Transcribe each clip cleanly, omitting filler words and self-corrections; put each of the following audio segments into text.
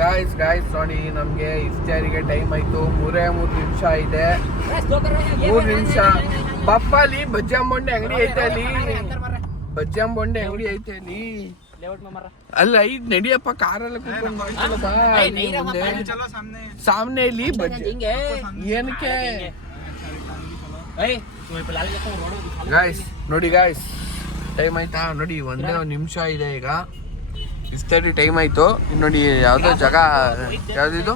Guys ನೋಡಿ, ನಮ್ಗೆ ಇಫ್ತಾರಿಗೆ time ಆಯ್ತು. 3 ನಿಮಿಷ ಇದೆ. 3 ನಿಮಿಷ. ಪಪ್ಪಾಲಿ ಬಜ್ಜಾಂಬೊಂಡೆ ಅಂಗಡಿ ಐತೆ ಅಲ್ಲಿ. ಬಜ್ಜಾಂಬೊಂಡೆ ಅಂಗಡಿ ಐತೆ ಅಲ್ಲಿ. ಅಲ್ಲ ಐದ್ ನಡಿಯಪ್ಪ, ಕಾರಲ್ಲಿ ಕೂತ್ಕೊಂಡು ಸಾಮ್ನೆ ಇಲ್ಲಿ ಏನಕ್ಕೆ ಗಾಯ್ಸ್ ನೋಡಿ. ಗಾಯ್ಸ್ ಟೈಮ್ ಆಯ್ತಾ ನೋಡಿ, 1 ನಿಮಿಷ ಇದೆ ಈಗ. ಇಫ್ತಾರಿ ಟೈಮ್ ಆಯ್ತು. ನೋಡಿ ಯಾವ್ದೋ ಜಾಗ, ಯಾವ್ದಿದು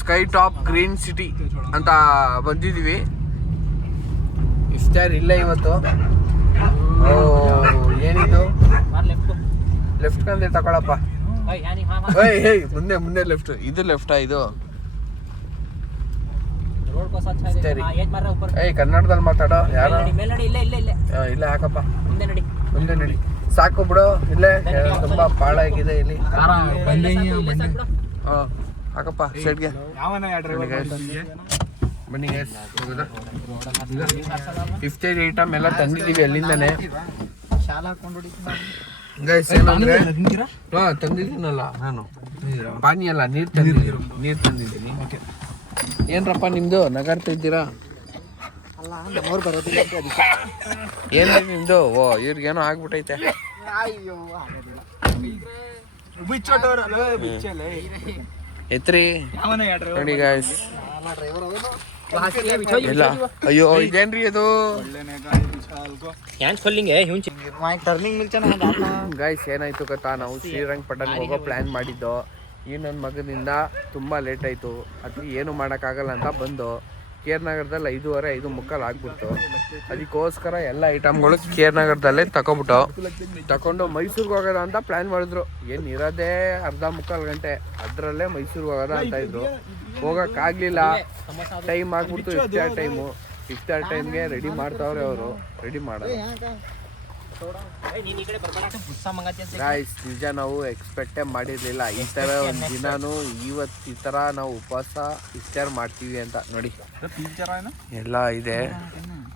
ಸ್ಕೈ ಟಾಪ್ ಗ್ರೀನ್ ಸಿಟಿ ಅಂತ ಬಂದಿದೀವಿ. ಇಫ್ತಾರ್ ಇಲ್ಲ ಇವತ್ತು. ಓ ಏನಿದು, ಲೆಫ್ಟ್ ಕಂದೆ ತಗೊಳಪ್ಪ. ಮುಂದೆ ಲೆಫ್ಟ್. ಇದು ಲೆಫ್ಟಾ? ಇದು ಕನ್ನಡದಲ್ಲಿ ಮಾತಾಡೋ ಯಾರು? ಇಲ್ಲ ಹಾಕಪ್ಪ, ಮುಂದೆ ನಡಿ. ಸಾಕು ಬಿಡು, ಇಲ್ಲೇ ತುಂಬಾ ಪಾಳ ಆಗಿದೆ ಇಲ್ಲಿ. ಹಾಕಪ್ಪ ಸೈಡ್ಗೆ. ಬನ್ನಿ ಗೈಸ್, ಹೋಗೋದಾ? 50 ಐಟಮ್ ಎಲ್ಲ ತಂದಿದ್ದೀವಿ ಅಲ್ಲಿಂದಾನೆ ಗೈಸ್. ಏನಂದ್ರೆ ತಂದಿದ್ದೀನಲ್ಲ ನಾನು, ಪಾನಿ ಅಲ್ಲ, ನೀರು ತಂದಿದ್ದೀನಿ. ಏನ್ರಪ್ಪ ನಿಮ್ದು ನಗಾಡ್ತಾ ಇದ್ದೀರಾ? ಏನ್ರಿ ನಿಮ್ದು? ಓ ಇವ್ರಿಗೇನೋ ಆಗ್ಬಿಟ್ಟೈತೆ. ಎತ್ರಿ ನೋಡಿ ಗಾಯ್ಸ್. ಇಲ್ಲ ಅಯ್ಯೋ, ಇದೇನ್ರಿ ಅದು? ಗಾಯ್ಸ್ ಏನಾಯ್ತು ಗೊತ್ತಾ, ನಾವು ಶ್ರೀರಂಗಪಟ್ಟಣ ಹೋಗೋ ಪ್ಲಾನ್ ಮಾಡಿದ್ದು. ಈ ನನ್ನ ಮಗನಿಂದ ತುಂಬ ಲೇಟ್ ಆಯಿತು. ಅದು ಏನು ಮಾಡೋಕ್ಕಾಗಲ್ಲ ಅಂತ ಬಂದು ಕೇರ್ನಗರದಲ್ಲಿ 5:15 5:45 ಆಗ್ಬಿಡ್ತು. ಅದಕ್ಕೋಸ್ಕರ ಎಲ್ಲ ಐಟಮ್ಗಳು ಕೇರ್ನಗರದಲ್ಲೇ ತಗೊಂಡು ಮೈಸೂರಿಗೆ ಹೋಗೋದ ಅಂತ ಪ್ಲ್ಯಾನ್ ಮಾಡಿದ್ರು. ಏನು ಇರೋದೇ 1/4 ಗಂಟೆ, ಅದರಲ್ಲೇ ಮೈಸೂರಿಗೆ ಹೋಗೋದ ಅಂತ ಇದ್ರು. ಹೋಗೋಕ್ಕಾಗಲಿಲ್ಲ, ಟೈಮ್ ಆಗ್ಬಿಡ್ತು. ಇಫ್ತಾರ್ ಟೈಮ್ಗೆ ರೆಡಿ ಮಾಡ್ತಾವ್ರೆ ಅವರು. ರೆಡಿ ಮಾಡೋದು ಗಾಯ್ಸ್. ನಿಜ ನಾವು ಎಕ್ಸ್ಪೆಕ್ಟೇ ಮಾಡಿರಲಿಲ್ಲ ಈ ಥರ ಒಂದು ದಿನಾನು, ಇವತ್ತು ಈ ಥರ ನಾವು ಉಪವಾಸ ಇಫ್ತಾರ್ ಮಾಡ್ತೀವಿ ಅಂತ. ನೋಡಿ ಎಲ್ಲ ಇದೆ,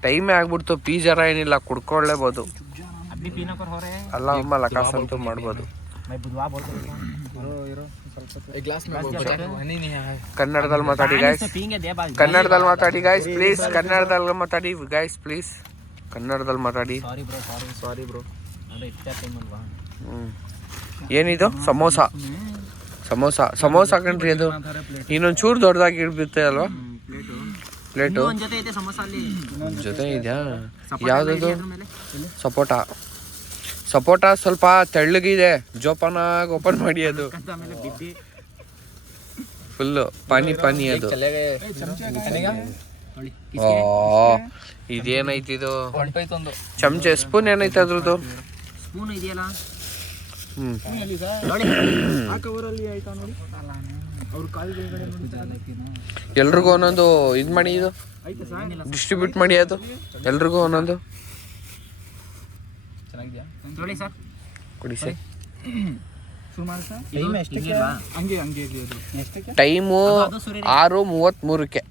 ಟೈಮೇ ಆಗ್ಬಿಡ್ತು. ಪೀಜರ ಏನಿಲ್ಲ, ಕುಡ್ಕೊಳ್ಳೇಬೋದು. ಅಲ್ಲ ಲಕಾಸಂತೂ ಮಾಡ್ಬೋದು. ಕನ್ನಡದಲ್ಲಿ ಮಾತಾಡಿ ಗಾಯ್ಸ್, ಕನ್ನಡದಲ್ಲಿ ಮಾತಾಡಿ ಗಾಯ್ಸ್ ಪ್ಲೀಸ್. ಕನ್ನಡದಲ್ಲಿ ಮಾತಾಡಿ ಗಾಯ್ಸ್ ಪ್ಲೀಸ್, ಕನ್ನಡದಲ್ಲಿ ಮಾತಾಡಿ. ಸಾರಿ ಬ್ರೋ. ಏನಿದು? ಸಮೋಸ ಕಣ್ರಿ. ಅದು ಇನ್ನೊಂದು ಚೂರು ದೊಡ್ಡದಾಗಿ ಇಡ್ಬಿತ್ತೆ ಅಲ್ವಾ ಪ್ಲೇಟು? ಜೊತೆ ಇದೆಯಾ? ಯಾವುದದು? ಸಪೋಟ ಸ್ವಲ್ಪ ತೆಳ್ಳಗಿದೆ, ಜೋಪಾನಾಗಿ ಓಪನ್ ಮಾಡಿ. ಅದು ಫುಲ್ಲು ಪಾನಿ ಅದು. ಓ ಇದೇನೈತಿ ಇದು? ಚಮಚ ಸ್ಪೂನ್ ಏನೈತೆ ಅದ್ರದ್ದು? ಎಲ್ರಿಗೂ ಒಂದೊಂದು ಇದು ಮಾಡಿ, ಇದು ಡಿಸ್ಟ್ರಿಬ್ಯೂಟ್ ಮಾಡಿ. ಅದು ಎಲ್ರಿಗೂ ಒಂದೊಂದು ಕೊಡಿ ಸರ್. ಟೈಮು 6:33.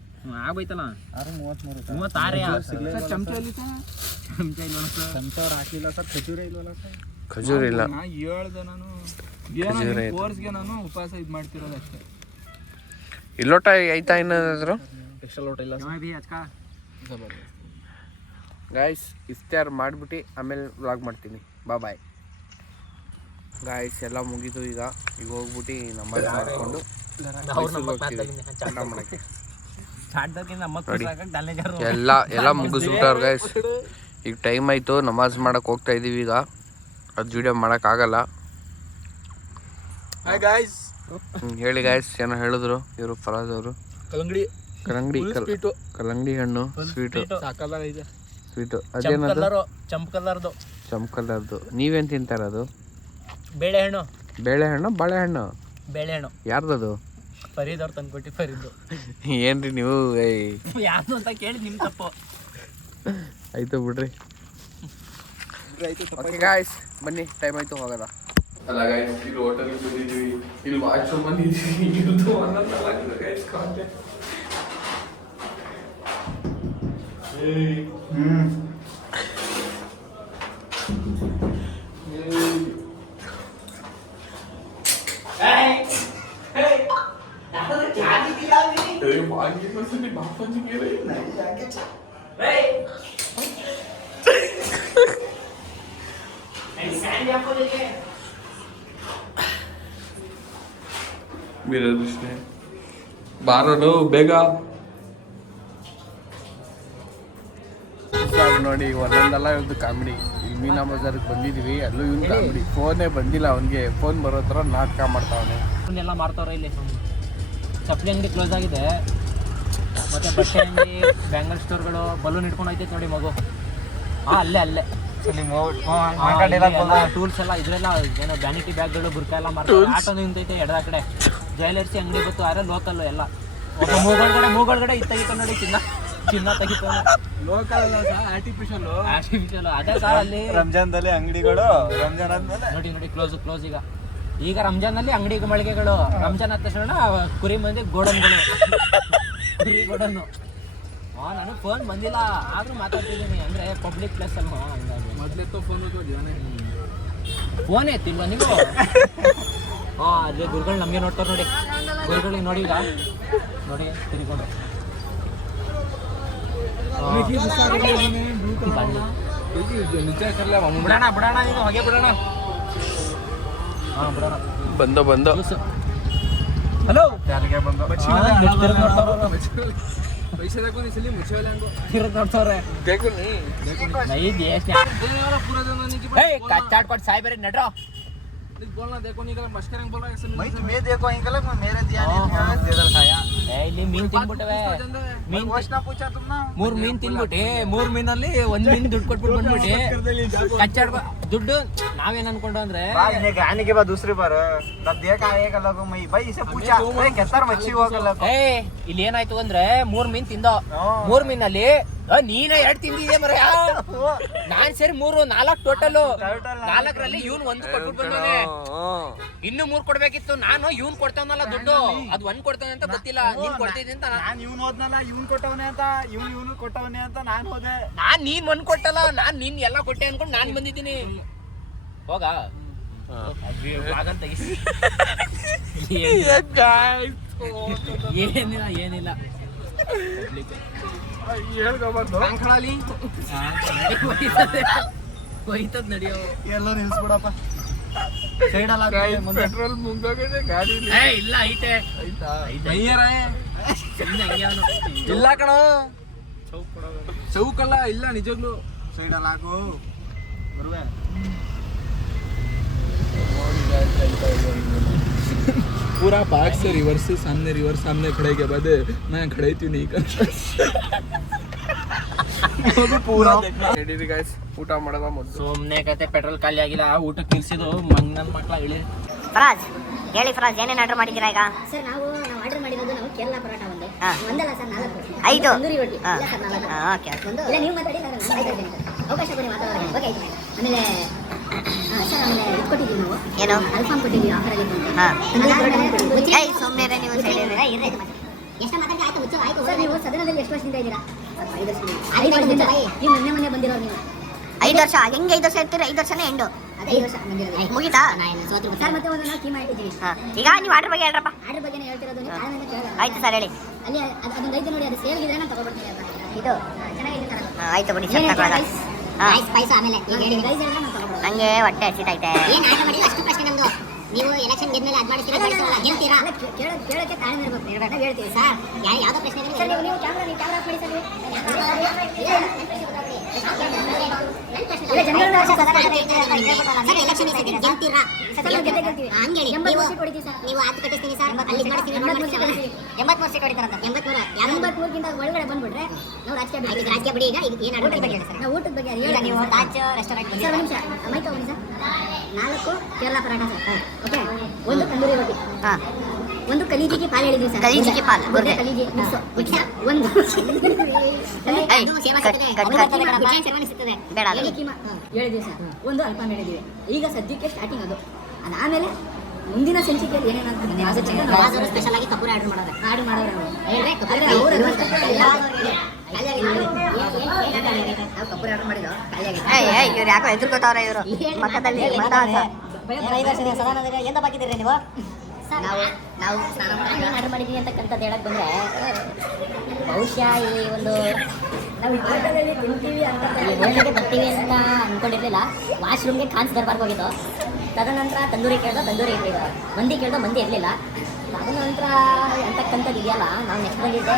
ಖಜೂರ್ ಇಲ್ಲ. ಇಲ್ಲೋಟ ಆಯ್ತಾ? ಏನಾದ್ರು ಗಾಯ್ಸ್ ಇಫ್ತಾರ್ ಮಾಡಿಬಿಟ್ಟು ಆಮೇಲೆ ವ್ಲಾಗ್ ಮಾಡ್ತೀನಿ. Bye guys. ಎಲ್ಲ ಮುಗಿದು ಈಗ ಹೋಗ್ಬಿಟ್ಟು ನಮಾಜ್ ಮಾಡಿಕೊಂಡು ಎಲ್ಲ ಮುಗಿಸ್ಬಿಟ್ಟವ್ರು ಗಾಯ್ಸ್. ಈಗ ಟೈಮ್ ಆಯಿತು, ನಮಾಜ್ ಮಾಡಕ್ಕೆ ಹೋಗ್ತಾ ಇದ್ದೀವಿ. ಈಗ ಅದು ವಿಡಿಯೋ ಮಾಡೋಕ್ಕಾಗಲ್ಲ. ಹೇಳಿ ಗಾಯ್ಸ್, ಏನೋ ಹೇಳಿದ್ರು ಇವರು ಫರಾಜ್ ಅವರು. ಕಲ್ಲಂಗಡಿ ಹಣ್ಣು ಸ್ವೀಟು. ಅದೇನದು? ಚಂಪಕಲ್ಲರ್ದು. ನೀವೇನು ತಿಂತಾರದು? ಬೇಳೆಹಣ್ಣು ಬಾಳೆಹಣ್ಣು ಯಾರ್ದದು? ಫರೀದ್ ಅವ್ರು ತಂದ್ಕೊಟ್ಟು. ಫರೀದ್ ಏನ್ರಿ ನೀವು? ಯಾರು ಅಂತ ಕೇಳಿ ನಿಮ್ ತಪ್ಪು ಆಯ್ತು ಬಿಡ್ರಿ. ಓಕೆ ಗಾಯ್ಸ್ ಬನ್ನಿ, ಟೈಮ್ ಆಯ್ತು ಹೋಗೋದ. ಅಲ್ಲ ಗಾಯ್ಸ್, ಇಲ್ಲಿ ಹೋಟೆಲ್ಗೆ ಬಂದಿದ್ದೀವಿ, ಇಲ್ಲಿ ವಾಶ್ರೂಮ್ ಬಂದಿದ್ದೀವಿ. ಇವ್ರದ್ದು ಒಂದೊಂದಾಗಿದೆ ಗಾಯ್ಸ್ ಕಾಂಟೆ. ವೀರಕೃಷ್ಣ ಬಾರನು ಬೇಗ ನೋಡಿ ಒಂದೊಂದಲ್ಲ ಇವ್ರದ್ದು ಕಾಮಿಡಿ ಇಲ್ಲಿ ಮೀನಾ ಬಜಾರ್ಗೆ ಬಂದಿದೀವಿ ಅಲ್ಲೂ ಇವ್ನು ಕಾಮಿಡಿ ಫೋನೇ ಬಂದಿಲ್ಲ ಅವನಿಗೆ ಫೋನ್ ಬರೋ ಥರ ನಾಟಕ ಮಾಡ್ತಾವನೆ ಎಲ್ಲ ಮಾಡ್ತಾವ್ರೆ ಇಲ್ಲಿ ಚಪ್ಪಲಿ ಅಂಗಡಿ ಕ್ಲೋಸ್ ಆಗಿದೆ ಮತ್ತೆ ಬಟ್ಟೆ ಅಂಗಡಿ ಬ್ಯಾಂಗಲ್ ಸ್ಟೋರ್ಗಳು ಬಲೂನ್ ಇಟ್ಕೊಂಡು ಹೋಯ್ತೈತೆ ನೋಡಿ ಮಗು ಅಲ್ಲೇ ಟೂಲ್ಸ್ ಎಲ್ಲ ಇದ್ರೆಲ್ಲ ಏನೋ ವ್ಯಾನಿಟಿ ಬ್ಯಾಗ್ಗಳು ಬುರ್ಕ ಎಲ್ಲ ಮಾಡ್ತಾರೆ ಆಟೋ ನಿಂತೈತೆ ಎಡದ ಕಡೆ ಜ್ಯುವೆಲರ್ಸಿ ಅಂಗಡಿ ಗೊತ್ತು ಯಾರೋ ಲೋಕಲ್ ಎಲ್ಲ ಮೂಗಳ್ಗಡೆ ಇತ್ತ ನೋಡಿ ಚಿನ್ನ ತೆಗಿತಾವ ಲೋಕಲ್ ಆರ್ಟಿಫಿಷಿಯಲ್ ಅದೇ ಸರ್ ಅಲ್ಲಿ ರಂಜಾನ್ದಲ್ಲಿ ಅಂಗಡಿಗಳು ರಂಜಾನ್ ಆದ್ಮೇಲೆ ನೋಡಿ ಕ್ಲೋಸ್ ಈಗ ರಂಜಾನಲ್ಲಿ ಅಂಗಡಿ ಮಳಿಗೆಗಳು ರಂಜಾನ್ ಆದ ತಕ್ಷಣ ಕುರಿ ಮಂದಿ ಗೋಡನ್ಗಳು ಕುರಿ ಗೋಡನ್ನು ನನಗೆ ಫೋನ್ ಬಂದಿಲ್ಲ ಆದ್ರೂ ಮಾತಾಡ್ತಿದ್ದೀನಿ ಅಂದ್ರೆ ಪಬ್ಲಿಕ್ ಪ್ಲೇಸ್ ಅಲ್ಲ ಹಂಗಾಗಿ ಮೊದಲೆತ್ತೋ ಫೋನ್ ಫೋನ್ ಎತ್ತಿಲ್ವಾ ನೀವು ಅದೇ ಗುರುಗಳು ನಮಗೆ ನೋಡ್ತಾರೆ ನೋಡಿ ಗುರುಗಳಿಗೆ ನೋಡಿ ಈಗ ನೋಡಿ ತಿರ್ಕೊಂಡು ಬಿಡೋಣ ನೀನು ಹಾಗೆ ಬಿಡೋಣ ಬಿಡೋಣ ಬಂದ ಹಲೋ ಯಾರಿಗೆ ಬಂದ ಕಚ್ಚಾಡ್ಕೊಂಡು ಸಾಯ್ ಬೇರೆ ನಡ್ರೋ मैं देखो अंकल मेरे ध्यान दे दल खाया ಇಲ್ಲಿ ಮೀನ್ ತಿನ್ಬಿಟ್ಟವೆ ಮೀನ್ क्वेश्चन पूछा तुम ना 3 ಮೀನ್ ತಿನ್ಬಿಟ್ಟು 3 ಮೀನಲ್ಲಿ 1 ಮೀನ್ ದುಡ್ಡು ಕೊಟ್ಬಿಟ್ಟು ಬಂದ್ಬಿಟ್ಟು ಕಚ್ಚಾಡ್ಕೊ ದುಡ್ಡು ನಾವೇನ್ ಅನ್ಕೊಂಡು ಅಂದ್ರೆ भाई आने के बाद दूसरी बार तब देखा एक लोग मैं भाई इसे पूछा भाई केतर मच्छी होगಲ್ಲ ಇಲ್ಲಿ ಏನಾಯ್ತು ಅಂದ್ರೆ 3 ಮೀನ್ ತಿಂದ 3 ಮೀನಲ್ಲಿ ನೀನೇ 2 ತಿಂದಿದ್ಯಾ ಮರಯ ನಾನ್ ಸೇರಿ 4 ಟೋಟಲ್ 4ರಲ್ಲಿ ಇವನ್ 1 ಕೊಟ್ಬಿಟ್ಟು ಬಂದವನೆ ಇನ್ನು 3 ಕೊಡ್ಬೇಕಿತ್ತು ನಾನು ಇವನ್ ಕೊಡ್ತಾನಲ್ಲ ದುಡ್ಡು ಅದು 1 ಕೊಡ್ತಾನೆ ಅಂತ ಗೊತ್ತಿಲ್ಲ ನೀನ್ ಕೊಡ್ತಿದ್ದಿ ಅಂತ ನಾನು ಇವನು ಹೋದ್ನಲ್ಲ ಇವನು ಕೊಟ್ಟವನೆ ಅಂತ ಇವನು ಕೊಟ್ಟವನೆ ಅಂತ ನಾನು ಹೋದೆ ನಾನ್ ನೀನ್ 1 ಕೊಟ್ಟಲ್ಲ ನಾನ್ ನೀನ್ ಎಲ್ಲ ಕೊಟ್ಟೆ ಅನ್ಕೊಂಡು ನಾನ್ ಬಂದಿದ್ದೀನಿ ಹೋಗ ಏನಿಲ್ಲ ಹೋಯ್ತದ್ ನಡಿಯೋ ಎಲ್ಲ ನಿಲ್ಸ್ಬಿಡಪ್ಪ ಪೆಟ್ರೋಲ್ ಮುಂದೋಗಿದೆ ಗಾಡಿ ಇಲ್ಲ ಐತೆ ಇಲ್ಲ ಕಣ ಚೌಕಲ್ಲ ಇಲ್ಲ ನಿಜವಾಗ್ಲು ಸೈಡಲ್ಲಿ ಹಾಕು ಬರುವೆ पूरा पार्क से रिवर्स सामने खड़े के बाद मैं खड़े थी नहीं कर ಪೂರಾ ಗೈಸ್ ಊಟ ಮಾಡೋದ ಮೊದಲು ಸುಮ್ಮನೆ ಕತೆ ಪೆಟ್ರೋಲ್ ಖಾಲಿ ಆಗಿಲ್ಲ ಊಟಕ್ಕೆ ನಿಲ್ಸಿದ್ದು ನನ್ನ ಮಕ್ಳ ಇಳಿ ಫರಾಜ್ ಹೇಳಿ ಫರಾಜ್ ಏನೇನು ಆರ್ಡರ್ ಮಾಡಿದ್ದೀರಾ ಈಗ ಸರ್ ನಾವು ಆರ್ಡರ್ ಮಾಡಿರೋದು ನಾವು ಕೇರಳ ಪರೋಟ ಒಂದಲ್ಲ ಸರ್ 4 5 ತಂದೂರಿ ರೊಟ್ಟಿ ಇಲ್ಲ ಸರ್ 4 ಓಕೆ ಇಲ್ಲ ನೀವು ಮಾತಾಡಿ ನಾನು ಮಾತಾಡ್ತೀನಿ ಅವಕಾಶ ಕೊಡಿ ಮಾತಾಡೋಣ ಓಕೆ ಆಯ್ತು ಆಮೇಲೆ ಸರ್ ಆಮೇಲೆ ಇದು ಕೊಟ್ಟಿದ್ದೀವಿ ನಾವು ಏನು ಅಲ್ಫಾಮ್ ಕೊಟ್ಟಿದ್ದೀವಿ ಆಫರ್ ಆಗಿತ್ತು ಹಾಂ ಏಯ್ ಸುಮ್ಮನೆ ನೀವು ಸೈಡ್ ಎಷ್ಟು ಮಾತಾಡಿ ಆಯ್ತು ಉತ್ಸವ ಆಯ್ತು ಸರ್ ನೀವು ಸದನದಲ್ಲಿ ಎಷ್ಟು ವರ್ಷದಿಂದ ಇದ್ದೀರಾ 5 ವರ್ಷದಿಂದ ನೀವು ಮೊನ್ನೆ ಬಂದಿರೋರು ನೀವು 5 ವರ್ಷ ಹೆಂಗೆ 5 ವರ್ಷ ಇರ್ತೀರಿ 5 ವರ್ಷನೇ ಎಂಡು ಅದೇ 5 ವರ್ಷ ಬಂದಿರೋದು ಮುಗಿತಾ ಸರ್ ಮತ್ತೆ ಒಂದು ನಾವು ಕೀ ಮಾಡಿದ್ದೀವಿ ಈಗ ನೀವು ಆರ್ಡರ್ ಬಗ್ಗೆ ಹೇಳ್ರಪ್ಪ ಆರ್ಡರ್ ಬಗ್ಗೆನೇ ಹೇಳ್ತಿರೋದು ನೀವು ತಾಳ್ಮೆಯಿಂದ ಕೇಳೋಣ ಆಯ್ತು ಸರ್ ಹೇಳಿ ಅಲ್ಲಿ ಅದೊಂದು ಐತೆ ನೋಡಿ ಅದು ಸೇಲ್ ಇದ್ರೆ ನಾನು ತಗೊಳ್ಬಿಡ್ತೀನಿ ಇದು ಚೆನ್ನಾಗಿದೆ ಸರ್ ಆಯ್ತು ಬಿಡಿ ಚೆಕ್ ತಗೊಳ್ಳೋಣ ರೈಸ್ ಪೈಸ ಆಮೇಲೆ ಈಗ ಹೇಳಿ ರೈಸ್ ಹೇಳಿದ್ರೆ ನಾನು ತಗೊಳ್ಬೋದು ನನಗೆ ಹೊಟ್ಟೆ ಹಸಿತೈತೆ ಏನು ಆರ್ಡರ್ ಮಾಡಿಲ್ಲ ಅಷ್ಟು ಪ್ರಶ್ನೆ ನಮ್ಮದು ನೀವು ಎಲೆಕ್ಷನ್ ಗೆದ್ಮೇಲೆ ಅದು ಮಾಡಿಸ್ತೀರಾ ಗೆಲ್ತೀರಾ ಕೇಳೋಕ್ಕೆ ತಾಳ್ಮೆ ಇರಬೇಕು ನಾವು ಹೇಳ್ತೀವಿ ಸರ್ ಯಾವುದೋ ಪ್ರಶ್ನೆ ಸರ್ ನೀವು ಕ್ಯಾಮ್ರಾ ಮಾಡಿ ಸರ್ ಎಲೆಕ್ಷನ್ ಗೆಲ್ತೀರಾ ಹಂಗೇಳಿ ನೀವು ಆತು ಕಟ್ಟಿಸ್ತೀನಿ ಸರ್ ಅಲ್ಲಿ ಮಾಡಿಸ್ತೀನಿ 83 ಸೀಟ್ ಹೊಡಿತಾರಂತ 83 ಒಳಗಡೆ ಬಂದ್ಬಿಟ್ರೆ ನಾವು ರಾಜಕೀಯ ಬಿಡಿ ಈಗ ಏನು ಊಟದ ಬಗ್ಗೆ ಸರ್ ನಾವು ಊಟದ ಬಗ್ಗೆ ಹೇಳಿ ನೀವು ತಾಜ್ ರೆಸ್ಟೋರೆಂಟ್ ಸರ್ ಒಂದು ನಿಮಿಷ ಮೈಕ್ ಹೋಗಿ sir 4 Kerala paratha sir okay 1 tandoori ರೊಟ್ಟಿ ಹಾಂ 1 ಕಲೀಜಿಗೆ ಪಾಲು ಹೇಳಿದ್ವಿ ಸರ್ ಕಲೀಜಿಗೆ ಪಾಲು ಮುದ್ದೆ ಕಲೀಜಿ ಒಂದು ಬೇಡ ಹೇಳಿದ್ವಿ ಸರ್ 1 ಅಲ್ಫಾಮ್ ಹೇಳಿದ್ವಿ ಈಗ ಸದ್ಯಕ್ಕೆ ಸ್ಟಾರ್ಟಿಂಗ್ ಅದು ಅದಾದಮೇಲೆ ಮುಂದಿನ ಸಂಚಿಕೆಯಲ್ಲಿ ಏನೇನಾಗ್ತದೆ ಸ್ಪೆಷಲ್ ಆಗಿ ಕಪೂರ್ ಆರ್ಡರ್ ಮಾಡೋದು ಕಪೂರ್ ಆರ್ಡರ್ ಮಾಡಿದ್ರು ಇವ್ರು ಯಾಕೋ ಎದುರ್ಕೋತಾವ್ರೆ ಇವರು ಮಕ್ಕದಲ್ಲಿ ಸದನದಲ್ಲಿ ಎಂತ ಬಾಕಿದ್ದೀರಿ ನೀವು ನಾವು ಸ್ನಾನ ಮಾಡಿ ಆರ್ಡರ್ ಮಾಡಿದ್ದೀವಿ ಅಂತಕ್ಕಂಥದ್ದು ಹೇಳಕ್ ಬಂದ್ರೆ ಬಹುಶಃ ಈ ಒಂದು ನಾವು ಈ ಹೋಟೆಲಲ್ಲಿ ತಿಂತೀವಿ ಅಂತ ಹೋಟೆಲ್ಗೆ ಬರ್ತೀವಿ ಅಂತ ಅಂದ್ಕೊಂಡಿರ್ಲಿಲ್ಲ. ವಾಶ್ರೂಮ್ಗೆ ಖಾನ್ಸ್ ದರ್ಬಾರ್ಗೆ ಹೋಗಿದ್ದು. ತದನಂತರ ತಂದೂರಿ ಕೇಳ್ದೋ ತಂದೂರಿ ಇರಲಿಲ್ಲ, ಮಂದಿ ಕೇಳ್ದೋ ಮಂದಿ ಇರಲಿಲ್ಲ. ತದನಂತರ ಅಂತಕ್ಕಂಥದ್ದು ಇದೆಯಲ್ಲ, ನಾವು ನೆಕ್ಸ್ಟ್ ಬಂದಿದ್ದೆ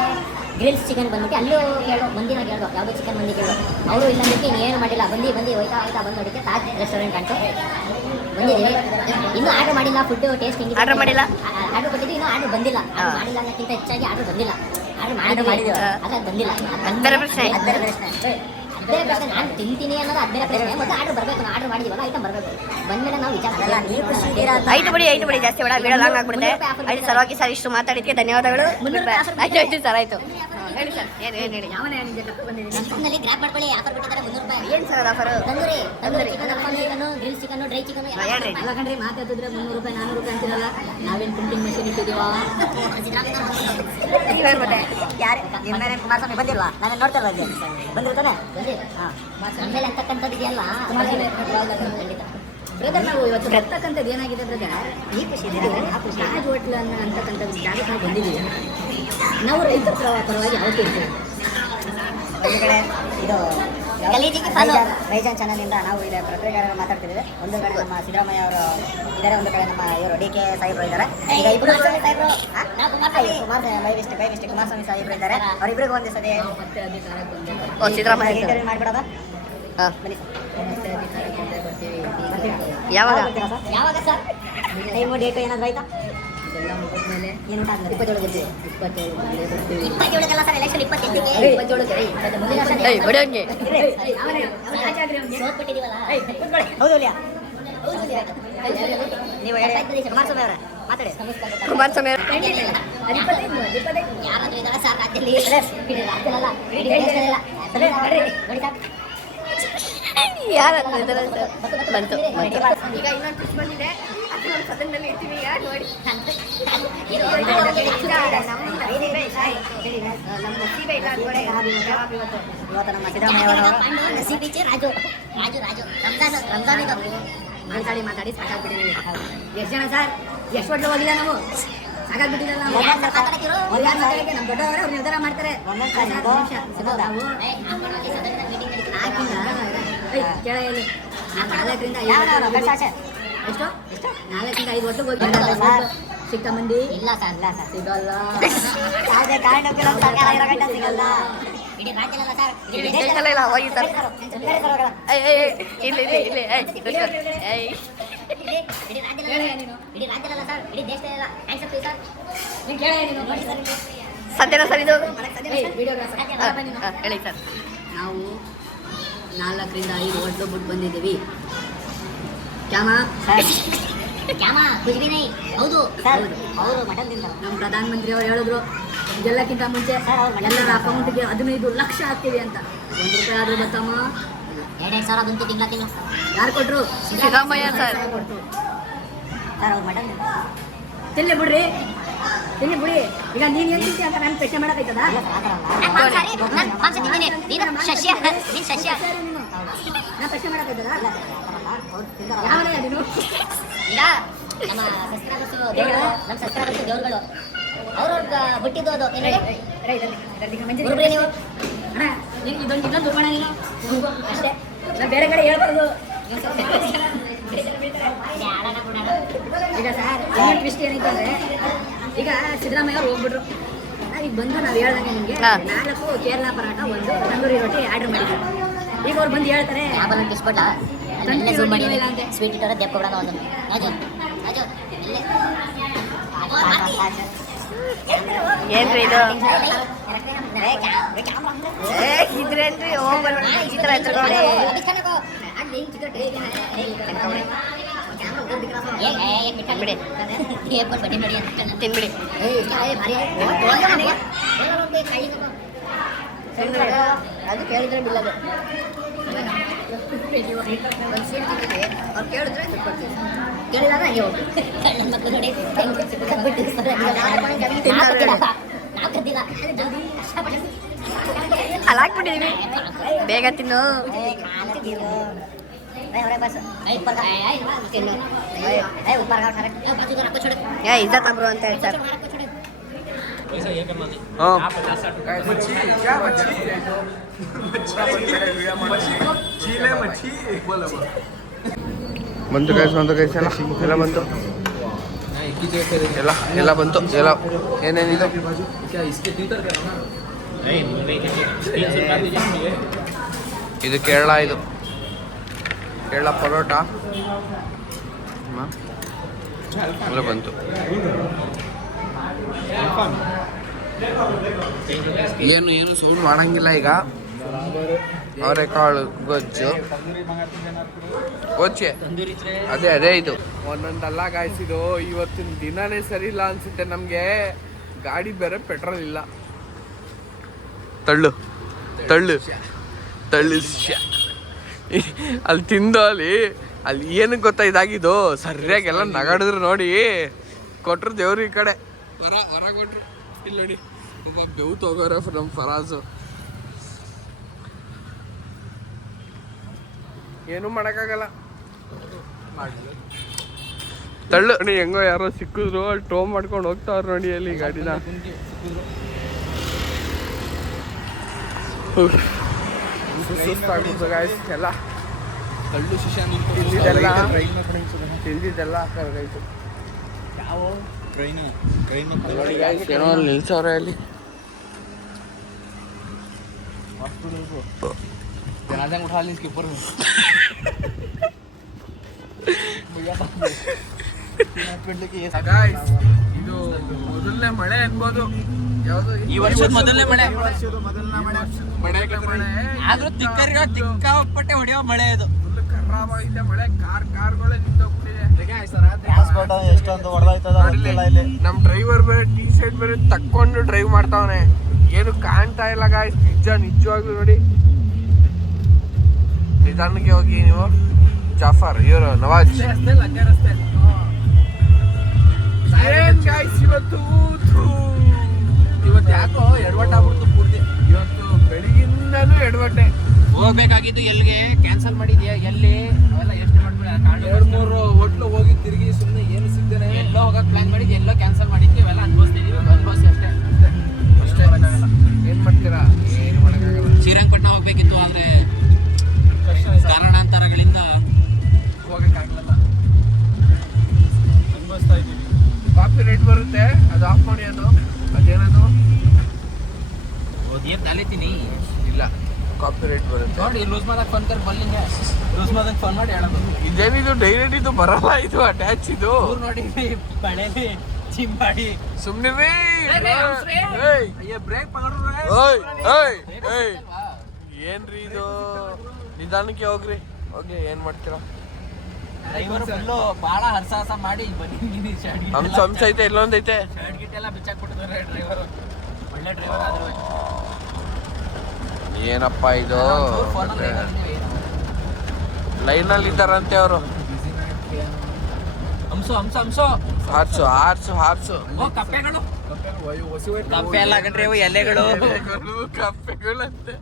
ಗ್ರಿಲ್ಸ್ ಚಿಕನ್ ಬಂದ್ಬಿಟ್ಟು ಅಲ್ಲೂ ಕೇಳೋ ಮಂದಿನ ಕೇಳೋ ಯಾವುದೋ ಚಿಕನ್ ಮಂದಿ ಕೇಳೋ ಅವರು ಇಲ್ಲ ಅಂದಕ್ಕೆ ಇನ್ನೇನು ಮಾಡಿಲ್ಲ. ಬಂದು ಹೋಯ್ತಾ ಬಂದು ನೋಡಿಕ್ಕೆ ತಾಜ್ ರೆಸ್ಟೋರೆಂಟ್ ಕಾಣ್ತು. ಬಂದಿದ್ದೀವಿ, ಇನ್ನೂ ಆರ್ಡರ್ ಮಾಡಿಲ್ಲ. ಫುಡ್ ಟೇಸ್ಟ್ ಹಿಂಗೆ ಆರ್ಡರ್ ಮಾಡಿಲ್ಲ, ಆರ್ಡರ್ ಕೊಟ್ಟಿದ್ದು ಇನ್ನೂ ಆರ್ಡರ್ ಬಂದಿಲ್ಲ. ಮಾಡಿಲ್ಲ ಅನ್ನೋಕ್ಕಿಂತ ಹೆಚ್ಚಾಗಿ ಆರ್ಡರ್ ಬಂದಿಲ್ಲ. ಆರ್ಡರ್ ಮಾಡಿದ್ದೀವಿ ಆದರೆ ಅದು ಬಂದಿಲ್ಲ. ಬೇರೆ ಪ್ರಶ್ನೆ ಬೇರೆ ಪ್ರಶ್ನೆ. ನಾನು ತಿಂತೀನಿ ಅನ್ನೋದು ಅದು ಬೇರೆ ಪ್ರಶ್ನೆ. ಮತ್ತೆ ಆರ್ಡರ್ ಬರಬೇಕು, ನಾವು ಆರ್ಡರ್ ಮಾಡಿದ್ದೀವಲ್ಲ ಐಟಮ್ ಬರಬೇಕು. ಬಂದಮೇಲೆ ನಾವು ವಿಚಾರ ಐದು ಬಿಡಿ ಜಾಸ್ತಿ ಬೇಡ, ಬೇಡ ಲಾಂಗ್ ಆಗ್ಬಿಡುತ್ತೆ. ಆಯ್ತು ಸರ್, ಓಕೆ ಸರ್, ಇಷ್ಟು ಮಾತಾಡಿದ್ಕೆ ಧನ್ಯವಾದಗಳು. ಆಯ್ತು ಸರ್, ಆಯ್ತು. ಹೇಳಿ ಸರ್, ಏನು ಹೇಳಿ. ನಮ್ಮಲ್ಲಿ ಗ್ರಾಪ್ ಮಾಡ್ಕೊಳ್ಳಿ, ಆಫರ್ ಬಿಟ್ಟಿದ್ದಾರೆ 300 ರೂಪಾಯಿ. ಏನು sir offer? Tandoori chicken, chicken, grill chicken, dry chicken. ಹೇಳ್ರಿ. ಅಲ್ಲ ಕಣ್ರಿ, ಮಾತಾಡಿದ್ರೆ 300 ರೂಪಾಯಿ 400 ರೂಪಾಯಿ ಅಂತಿರಲ್ಲ. ನಾವೇನು ಪ್ರಿಂಟಿಂಗ್ ಮಷೀನ್ ಇಟ್ಟಿದ್ದೀವ? ಮತ್ತೆ ಯಾರು ನಿಮ್ಮ ಕುಮಾರಸ್ವಾಮಿ ಬಂದಿಲ್ವಾ? ನಾನು ನೋಡ್ತಾ ಇರೋದು ಬಂದಿರ್ತಾನೆ. ನಮ್ಮೇಲೆ ಅಂತಕ್ಕಂಥದ್ದು ಇದೆಯಲ್ಲ, ಖಂಡಿತ ಬ್ರದರ್. ನಾವು ಇವತ್ತು ಬರ್ತಕ್ಕಂಥದ್ದು ಏನಾಗಿದೆ ಬ್ರದರ್, ಈ ಖುಷಿ ತಾಜ್ ಹೋಟ್ಲ್ ಅಂತಕ್ಕಂಥದ್ದು ಜಾಗಕ್ಕೆ ನಾವು ಬಂದಿದ್ದೀವಿ. ನಾವು ರೈತರ ಪರವಾಗಿ ಯಾವತ್ತೂ ಇರ್ತೀವಿ. ಒಂದು ಕಡೆ ಇದು ಗಲೀಜಿಗೆ ಫಾಲೋ ರೈಜಾನ್ ಚಾನಲಿಂದ ನಾವು ಇಲ್ಲಿ ಪತ್ರಿಕೆಗಾರರು ಮಾತಾಡ್ತಿದ್ದೀವಿ. ಒಂದು ಕಡೆ ನಮ್ಮ ಸಿದ್ದರಾಮಯ್ಯ ಅವರು ಇದ್ದಾರೆ, ಒಂದು ಕಡೆ ನಮ್ಮ ಇವರು ಡಿ ಕೆ ಸಾಹೇಬರು ಇದ್ದಾರೆ. ಈಗ ಇಬ್ಬರು ಕುಮಾರಸ್ವಾಮಿ ಕುಮಾರಸ್ವಾಮಿ ಸಾಹೇಬರು ಇದ್ದಾರೆ. ಅವರಿಬ್ಬರಿಗೂ ಒಂದು ಸರಿ ಸಿದ್ದರಾಮಯ್ಯ ಇಂಟರ್ವ್ಯೂ ಮಾಡಿಬಿಡೋದ. ಬನ್ನಿ ಯಾವಾಗ ಸರ್ ಟೈಮು ಡೇಟು ಏನಾದ್ರು ಆಯ್ತಾ? ಇದೆಲ್ಲ ಮುಗಿದ್ಮೇಲೆ ಏನು ಊಟ ಆದ್ಮೇಲೆ 27 ಬರ್ತೀವಿ. 27 27 ಸರ್, ಎಲೆಕ್ಷನ್ 28ಕ್ಕೆ. 27 ಮುಂದಿನ ವರ್ಷ ಸೋತ್ಬಿಟ್ಟಿದೀವಲ್ಲ. ಹೌದು ಅಲ್ಲಿಯಾ? ನೀವು ಹೇಳಿ ಕುಮಾರಸ್ವಾಮಿ ಅವರೇ ಮಾತಾಡಿ. ಕುಮಾರಸ್ವಾಮಿ ಅವರು ಯಾರಾದ್ರೂ ಇದಾರ ಸರ್ ರಾಜ್ಯದಲ್ಲಿ? ಇಡೀ ರಾಜ್ಯದಲ್ಲ, ಇಡೀ ದೇಶದಲ್ಲ. ನೋಡಿ ಸರ್, ಯಾರು ಬಂತು ಈಗ ಇನ್ನೊಂದು ಟ್ವಿಸ್ಟ್ ಬಂದಿದೆ, ಅದು ನಮ್ಮ ಸದನದಲ್ಲಿ ಇರ್ತೀವಿ. ಈಗ ನೋಡಿ ನಮ್ಮ ನಸೀಬೆ ಇಲ್ಲ ಅನ್ಕೊಳ್ಳಿ. ಇವತ್ತು ನಮ್ಮ ಸಿದ್ದರಾಮಯ್ಯ ಅವರು ನಸೀಬಿಚ್ಚಿ ರಾಜು ರಾಜು ರಾಜು ರಂಜಾನ್ ಇದು ಮಾತಾಡಿ ಸಾಕಾಗ್ಬಿಟ್ಟಿದ್ದೀವಿ. ಎಷ್ಟು ಜನ ಸರ್, ಎಷ್ಟು ಹೋಟ್ಲು ಹೋಗಿಲ್ಲ ನಾವು, ಸಾಕಾಗ್ಬಿಟ್ಟಿಲ್ಲ ನಾವು. ನಮ್ಮ ದೊಡ್ಡವರು ಅವ್ರು ನಿರ್ಧಾರ ಮಾಡ್ತಾರೆ. ಕೇಳ ಹೇಳಿ, 4ರಿಂದ 5 ಎಷ್ಟು 4ರಿಂದ 5 ಹೋಟ್ಲಿಗೆ ಹೋಗಿ ಸಿಕ್ಕ ಮಂದಿ ಇಲ್ಲ ಸರ್, ಇಲ್ಲ ಸರ್, ಸಿಗಲ್ಲ. ಯಾವುದೇ ಕಾರಣಕ್ಕೂ ನಮ್ಮ ಸರ್ಕಾರ ಇರೋ ಗಂಟ ಸಿಗಲ್ಲ. ಇಡೀ ರಾಜ್ಯದಲ್ಲ ಸರ್, ಇಡೀ ಇಲ್ಲ ಹೋಗಿ ಸರ್. ಇಲ್ಲಿ ಇಡೀ ರಾಜ್ಯದಲ್ಲ ಸರ್, ಇಡೀ ದೇಶದಲ್ಲ. ಥ್ಯಾಂಕ್ಸ್ ಅಪ್ಪ ಸರ್, ನೀವು ಕೇಳ ನೀನು ನೋಡಿ ಸರ್. ಸತ್ಯನ ಸರ್ ಇದು? ವಿಡಿಯೋಗ್ರಾಫರ್ ಹೇಳಿ ಸರ್. ನಾವು 4ರಿಂದ 5 ಹೋಟ್ಲು ಬಿಟ್ಟು ಬಂದಿದ್ದೀವಿ. ಕ್ಯಾಮ ಕುछ भी नहीं. ಹೌದು ಸರ್ ಅವರು ಮಟನ್ ತಿಂತಾರೆ. ನಮ್ಮ ಪ್ರಧಾನ ಮಂತ್ರಿ ಅವರು ಹೇಳಿದ್ರು ಇದೆಲ್ಲಕ್ಕಿಂತ ಮುಂಚೆ ಎಲ್ಲರ ಅಕೌಂಟ್ಗೆ 15 ಲಕ್ಷ ಹಾಕ್ತೀವಿ ಅಂತ. 1 ರೂಪಾಯಿ ಆದ್ರೂ ಗೊತ್ತಮ್ಮ? 2,000 ಸಾವಿರ ಬಂತು ತಿಂಗಳ. ಯಾರು ಕೊಟ್ರು? ಸಿದ್ದರಾಮಯ್ಯ ಸರ್. ಸರ್ ಅವ್ರು ಮಟನ್ ತಿನ್ಲಿ ಬಿಡಿ. ಈಗ ನೀನು ಏನು ತಿಂತಿ ಅಂತ ನಾನು ಪ್ರಶ್ನೆ ಮಾಡೋಕ್ಕಾಯ್ತದ? ನಾನು ಪ್ರಶ್ನೆ ಮಾಡೋಕ್ಕಾಯ್ತದ? ಯಾವ ನೀನು? ಈಗ ನಮ್ಮ ಸಬ್ಸ್ಕ್ರೈಬರ್ಸ್ ದೇವರುಗಳು ಅವ್ರವ್ರ ಬಿಟ್ಟಿದ್ದು ಅದು ಏನು ನೀವು ಅಣ್ಣ, ನೀನು ಇದೊಂದು ದುಡ್ಡು ನೀನು ಅಷ್ಟೇ. ನಾನು ಬೇರೆ ಕಡೆ ಹೇಳ್ಬಾರ್ದು. ಈಗ ಸರ್ ಟ್ವಿಸ್ಟ್ ಏನೈತೆ ಅಂದರೆ, ಈಗ ಸಿದ್ದರಾಮಯ್ಯ ಅವ್ರು ಹೋಗ್ಬಿಟ್ರು. ನಾವೀಗ ಬಂದು ನಾವು ಹೇಳ್ದಂಗೆ ನಿಮಗೆ 4 ಕೇರಳ ಪರಾಟ, 1 ತಂದೂರಿ ರೊಟ್ಟಿ ಆರ್ಡರ್ ಮಾಡಿದ್ವಿ. ಈಗ ಅವ್ರು ಬಂದು ಹೇಳ್ತಾರೆ ಸ್ವೀಟ್ ಇಟ್ಟವ್ರೆ ದೇವ್ಕೊಬಿಡೋಣ ಒಂದು. ಏನ್ರಿ ಇದು? ಇದ್ರೇನ್ರಿ ಚಿತ್ರ ಎತ್ಕೊಳ್ಳಿ. ತಿನ್ಬಿಡಿ. ಅದು ಕೇಳಿದ್ರೆ ಬಿಲ್ಲದು. ಒಂದು ಸ್ವೀಟ್ ತಿಂದಿದ್ವಿ, ಅವ್ರು ಕೇಳಿದ್ರೆ ದುಡ್ಡು ಕೊಡ್ತೀವಿ. ಕೇಳಿದಾಗ ಹಂಗೆ ಹೋಗಿ ನನ್ನ ಮಕ್ಕಳು ನೋಡಿ ನಾವು ಕದ್ದಿಲ್ಲ. ಅಲ್ಲಾಕ್ಬಿಟ್ಟಿದೀವಿ, ಬೇಗ ತಿನ್ನು. इज्जत ब्रो ಅಂತ ಹೇಳ್ತಾರೆ. ಬಂತು ಗೈಸ್ ಎಲ್ಲ ಬಂತು ಎಲ್ಲ ಬಂತು ಎಲ್ಲ ಏನೇನಿದೆ ಇದು ಕೇರಳ ಪರೋಟ ಎಲ್ಲ ಬಂತು. ಏನು ಸೌಂಡ್ ಮಾಡಂಗಿಲ್ಲ ಈಗ. ಅವರೆಕಾಳು ಗೊಜ್ಜು ಅದೇ ಇದು ಒಂದೊಂದಲ್ಲ ಗಾಯಿಸಿದು. ಇವತ್ತಿನ ದಿನನೇ ಸರಿ ಇಲ್ಲ ಅನ್ಸುತ್ತೆ ನಮ್ಗೆ. ಗಾಡಿ ಬೇರೆ ಪೆಟ್ರೋಲ್ ಇಲ್ಲ. ತಳ್ಳು ಅಲ್ಲಿ ತಿಂದು ಅಲ್ಲಿ ಏನಕ್ಕೆ ಗೊತ್ತಾ ಇದಾಗಿದ್ದು. ಸರಿಯಾಗೆಲ್ಲ ನಗಾಡಿದ್ರು ನೋಡಿ. ಕೊಟ್ರು ದೇವ್ರು ಈ ಕಡೆ ಹೊರ ಕೊಟ್ರು. ಇಲ್ಲಿ ನೋಡಿ ಒಬ್ಬ ಬೆವು ತಗೋರ ನಮ್ಮ ಫರಾಜು. ಏನು ಮಾಡೋಕ್ಕಾಗಲ್ಲ. ತಳ್ಳು ನೋಡಿ ಹೆಂಗೋ ಯಾರೋ ಸಿಕ್ಕಿದ್ರು ಅಲ್ಲಿ ಟೋ ಮಾಡ್ಕೊಂಡು ಹೋಗ್ತಾವ್ರು ನೋಡಿ ಅಲ್ಲಿ ಗಾಡಿನ. ಸುಸ್ತಾಗ್ಬಿಡ್ತು ಗಾಯ್ಸ್ ಎಲ್ಲ. ತಿಂದಿದ್ದೆಲ್ಲ ಕರ್ಗಾಯ್ತು. ಏನೋ ಅಲ್ಲಿ ನಿಲ್ಸವ್ರೆ ಅಲ್ಲಿ. ಇದು ಮೊದಲನೇ ಮಳೆ ಅನ್ಬೋದು. ಈ ವರ್ಷದ ಮೊದಲನೇ ಮಳೆ. ಆದ್ರೂ ಸಿಕ್ಕಾಪಟ್ಟೆ ಹೊಡೆಯೋ ಮಳೆ ಇದು. ಫುಲ್ ಖರಾಬಾಗಿದೆ ಮಳೆ. ಕಾರ್ಗಳೇ ನಿಂತೋಗ್ಬಿಟ್ಟಿದೆ. ನಮ್ ಡ್ರೈವರ್ ಬೇರೆ ಟೀ ಶರ್ಟ್ ಬೇರೆ ತಕ್ಕೊಂಡು ಡ್ರೈವ್ ಮಾಡ್ತಾವನೆ. ಏನು ಕಾಣ್ತಾ ಇಲ್ಲ ಗಾಯ್ಸ್. ನಿಜವಾಗ್ಲೂ ನೋಡಿ. ನಿಧಾನಕ್ಕೆ ಹೋಗಿ ನೀವು. ಜಾಫರ್ ಇವರು ನವಾಜ್ ಇವತ್ತು ಯಾಕೋ ಎಡವಟ್ಟ ಆಗ್ಬಿಡ್ತು ಪೂರ್ತಿ. ಇವತ್ತು ಬೆಳಿಗ್ಗಿಂದನೂ ಎಡವಟ್ಟೆ. ಹೋಗ್ಬೇಕಾಗಿದ್ದು ಎಲ್ಲಿಗೆ ಕ್ಯಾನ್ಸಲ್ ಮಾಡಿದ್ಯಾ? ಎಲ್ಲಿ ಅವೆಲ್ಲ ಎಷ್ಟು ಮಾಡ್ಬಿಡ. 2-3 ಹೋಟ್ಲು ಹೋಗಿ ತಿರುಗಿ ಸುಮ್ಮನೆ ಏನು ಸಿಗ್ದೇನೆ ಎಲ್ಲೋ ಹೋಗಕ್ ಪ್ಲಾನ್ ಮಾಡಿದ್ವಿ, ಎಲ್ಲೋ ಕ್ಯಾನ್ಸಲ್ ಮಾಡಿದ್ವಿ. ಇವೆಲ್ಲ ಅನ್ಭವಿಸ್ತಿದೀವಿ. ಅನ್ಭವಿಸಿ ಅಷ್ಟೇ. ಏನ್ ಮಾಡ್ತೀರಾ? ಏನು ಮಾಡೋಕ್ಕಾಗಲ್ಲ. ಶ್ರೀರಂಗಪಟ್ಟಣ ಹೋಗ್ಬೇಕಿತ್ತು, ಆದ್ರೆ ಕಾರಣಾಂತರಗಳಿಂದ ಹೋಗಕ್ಕಾಗಲ್ಲ. ಅನ್ಭವಿಸ್ತಾ ಇದ್ದೀವಿ. ಕಾಪಿ ರೇಟ್ ಬರುತ್ತೆ, ಅದು ಆಫ್ ಮಾಡಿ. ಅದೇನದು ತಾಲಿತೀನಿ ಇಲ್ಲ. ಕಾಪಿ ರೇಟ್ ಬರುತ್ತೆ ನೋಡಿ. ಲೂಸ್ ಮಾಡಕ್ ಫೋನ್ ಕರ್ ಬಲ್ಲಿಂಗ ಲೂಸ್ ಮಾಡಕ್ ಫೋನ್ ಮಾಡಿ ಹೇಳೋದು. ಇದೇನಿದು ಡೈರೆಕ್ಟ್ ಇದು ಬರಲ್ಲ. ಇದು ಅಟ್ಯಾಚ್ ಇದು ನೋಡಿ ಬಳೆಲಿ ಚಿಂಬಾಡಿ ಸುಮ್ಮನೆ ಬ್ರೇಕ್ ಏನ್ರಿ ಇದು? ನಿಧಾನಕ್ಕೆ ಹೋಗ್ರಿ ಏನ್ ಮಾಡ್ತೀರಾ? ಬಹಳ ಹರ್ಸಾಹಸ ಮಾಡಿ ಬಂದಿದ್ದೀನಿ. ಹಂಸ ಐತೆ, ಇಲ್ಲೊಂದೈತೆ. ಶರ್ಟ್ ಗಿಟ್ ಎಲ್ಲ ಬಿಚ್ಚಾಕ್ಬಿಟ್ಟಿದ್ದಾರೆ ಡ್ರೈವರು. ಒಳ್ಳೆ ಡ್ರೈವರ್ ಆದ್ರೂ ಏನಪ್ಪ ಇದು? ಲೈನಲ್ಲಿ ಇದ್ದಾರಂತೆ ಅವರು. ಹಾರ್ಸು ಕಪ್ಪೆಗಳು. ಕಪ್ಪೆ ಎಲ್ಲ ಕಣ್ರಿ ಅವು ಎಲೆಗಳು. ಕಪ್ಪೆಗಳಂತೆ.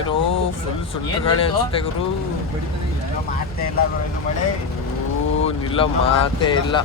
ಏನೋ ಫುಲ್ ಸುಂಟ ಗಾಳಿ ಅನ್ಸುತ್ತೆ ಗುರು. ನಿಲ್ಲ ಮಾತೇ ಇಲ್ಲ.